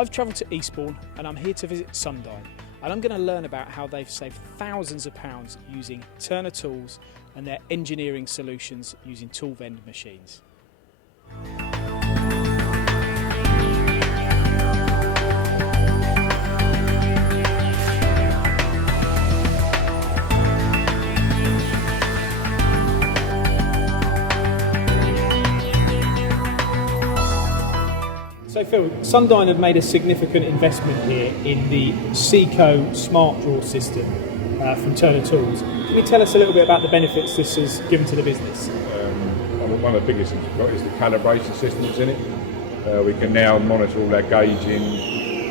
I've travelled to Eastbourne and I'm here to visit Sundai, and I'm going to learn about how they've saved thousands of pounds using Turner tools and their engineering solutions using Toolvend machines. So Phil, Sundai have made a significant investment here in the Seco smart drawer system from Turner Tools. Can you tell us a little bit about the benefits this has given to the business? One of the biggest things we've got is the calibration system that's in it. We can now monitor all our gauging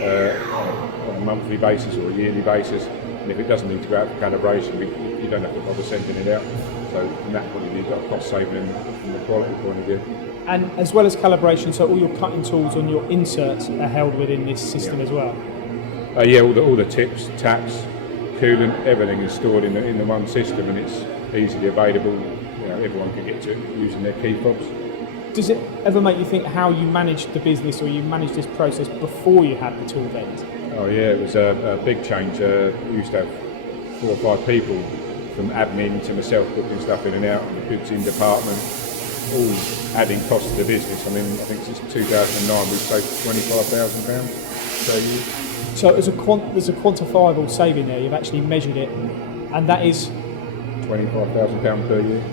on a monthly basis or a yearly basis, and if it doesn't need to go out for calibration, you don't have to bother sending it out. So from that point of view, you've got a cost saving from the quality point of view. And as well as calibration, so all your cutting tools and your inserts are held within this system as well? All the tips, taps, coolant, everything is stored in the one system, and it's easily available. Everyone can get to it using their key fobs. Does it ever make you think how you managed the business or you managed this process before you had the Toolvend? Oh yeah, it was a big change. We used to have 4 or 5 people, from admin to myself booking stuff in and out, and the goods in department, all adding cost to the business. I think since 2009 we've saved £25,000 per year. So there's a quantifiable saving there, you've actually measured it, and that is? £25,000 per year.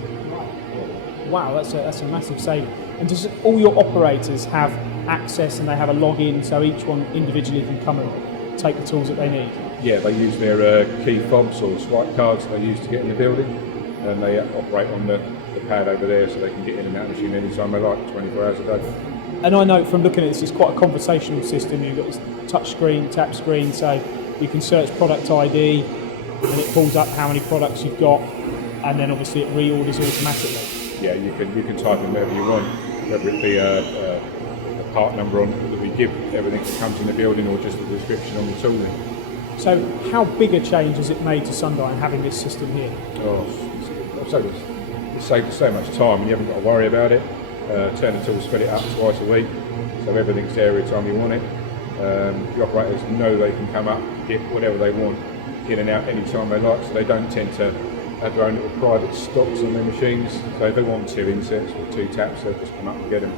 Wow, that's a massive saving. And does all your operators have access and they have a login so each one individually can come and take the tools that they need? Yeah, they use their key fobs or swipe cards they use to get in the building, and they operate on the pad over there so they can get in and out of the machine anytime they like, 24 hours a day. And I know from looking at this, it's quite a conversational system. You've got this touch screen, tap screen, so you can search product ID and it pulls up how many products you've got, and then obviously it reorders automatically. Yeah, you can type in whatever you want, whether it be a part number on that we give everything that comes in the building, or just a description on the tooling. So how big a change has it made to Sundai having this system here? It saves so much time and you haven't got to worry about it. Turner Tools fill it up twice a week, so everything's there every time you want it. The operators know they can come up, get whatever they want, in and out any time they like, so they don't tend to have their own little private stocks on their machines. So if they want 2 inserts or 2 taps, they'll just come up and get them.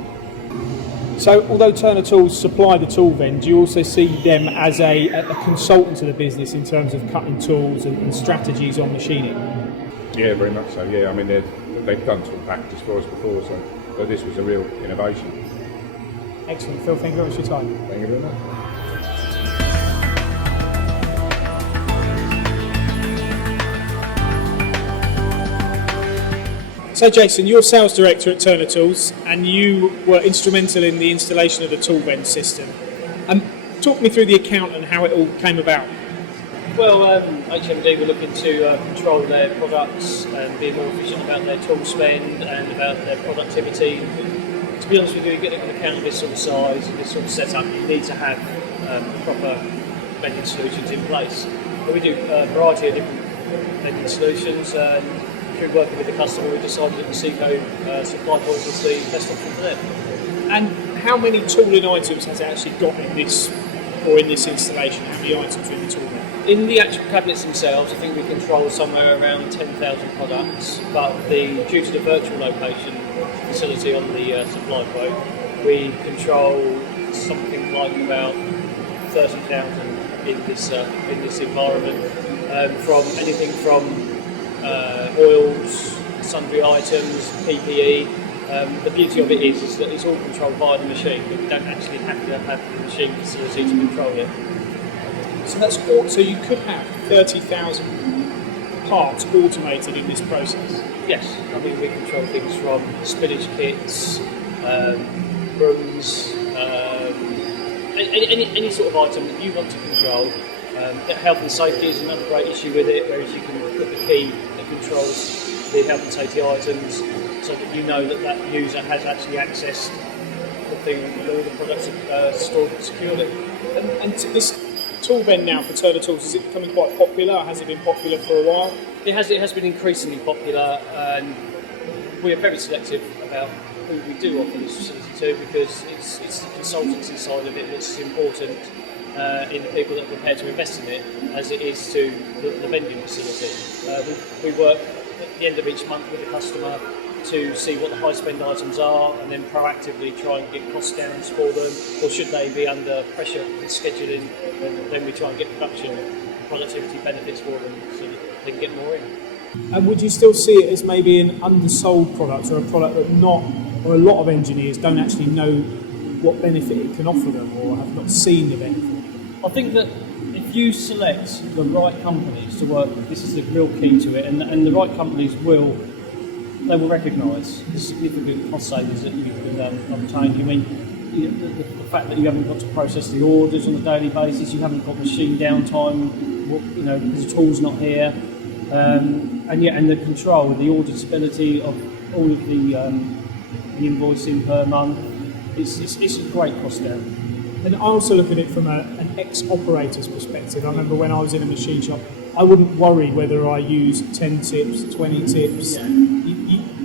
So although Turner Tools supply the Toolvend, do you also see them as a consultant to the business in terms of cutting tools and strategies on machining? Yeah, very much so. Yeah, they've done tool packages for us before, so this was a real innovation. Excellent, Phil. Thank you very much for your time. Thank you very much. So Jason, you're sales director at Turner Tools and you were instrumental in the installation of the Toolvend system. Talk me through the account and how it all came about. Well, HMD were looking to control their products and be more efficient about their tool spend and about their productivity. To be honest with you, getting an account of this sort of size and this sort of setup, you need to have proper vending solutions in place. But we do a variety of different vending solutions. Through working with the customer, we decided that the Seco supply point was the best option for them. And how many tooling items has it actually got in this installation? How many items are in the Toolvend? In the actual cabinets themselves, I think we control somewhere around 10,000 products, but due to the virtual location facility on the supply quote, we control something like about 30,000 in this environment, from anything from oils, sundry items, PPE. The beauty of it is that it's all controlled via the machine, but we don't actually have to have the machine facility to control it. So you could have 30,000 parts automated in this process? Yes, we control things from spillage kits, brooms, any sort of item that you want to control. Health and safety is another great issue with it, whereas you can put the key that controls the health and safety items so that you know that user has actually accessed the thing, all the products are stored securely. And this Toolvend now for Turner Tools, is it becoming quite popular, or has it been popular for a while? It has been increasingly popular, and we are very selective about who we do offer this facility to, because it's the consultancy side of it that's important in the people that are prepared to invest in it, as it is to the vending facility. We work at the end of each month with the customer to see what the high spend items are, and then proactively try and get cost downs for them, or should they be under pressure with scheduling, then we try and get production productivity benefits for them so that they can get more in. And would you still see it as maybe an undersold product, or a product that a lot of engineers don't actually know what benefit it can offer them, or have not seen the benefit? I think that if you select the right companies to work with, this is the real key to it, and the right companies will recognise the significant cost savings that you can obtain. I mean, the fact that you haven't got to process the orders on a daily basis, you haven't got machine downtime, because the tool's not here, and the control, the auditability of all of the invoicing per month, it's a great cost down. And I also look at it from an ex-operator's perspective. I remember when I was in a machine shop, I wouldn't worry whether I use 10 tips, 20 tips,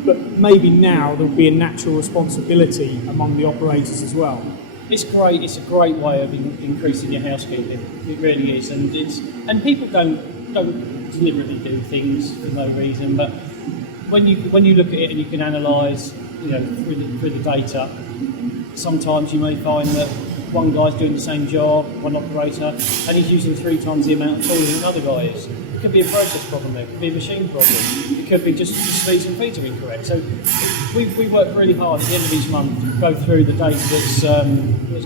but maybe now there'll be a natural responsibility among the operators as well. It's great. It's a great way of increasing your housekeeping. It really is, and people don't deliberately do things for no reason. But when you look at it and you can analyse, through the data, sometimes you may find that one guy's doing the same job, one operator, and he's using 3 times the amount of tools that another guy is. It could be a process problem there, it could be a machine problem, it could be just speeds and feeds are incorrect. So we work really hard at the end of each month to go through the data that's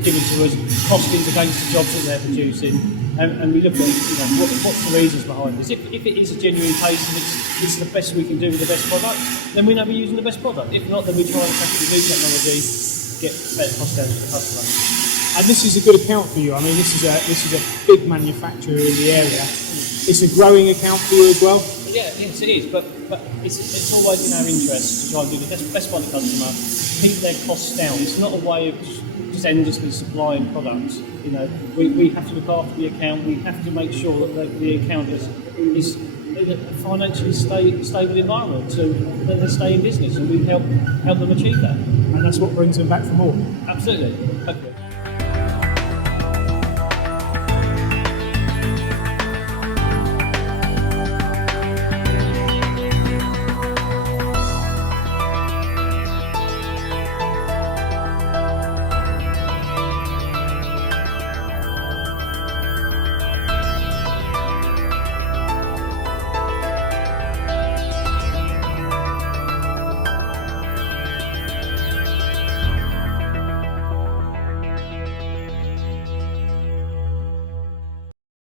given to us, costings against the jobs that they're producing, and we look at what's the reasons behind this. If it is a genuine case and it's the best we can do with the best product, then we know we're using the best product. If not, then we try and practically new technology, get better cost down to the customer. And this is a good account for you. I mean, this is a big manufacturer in the area. It's a growing account for you as well. Yeah, yes, it is. But it's always in our interest to try and do the best by the customer, keep their costs down. It's not a way of just endlessly supplying products. We have to look after the account. We have to make sure that the account is a financially stable environment, so that they stay in business, and we help them achieve that. And that's what brings them back for more. Absolutely.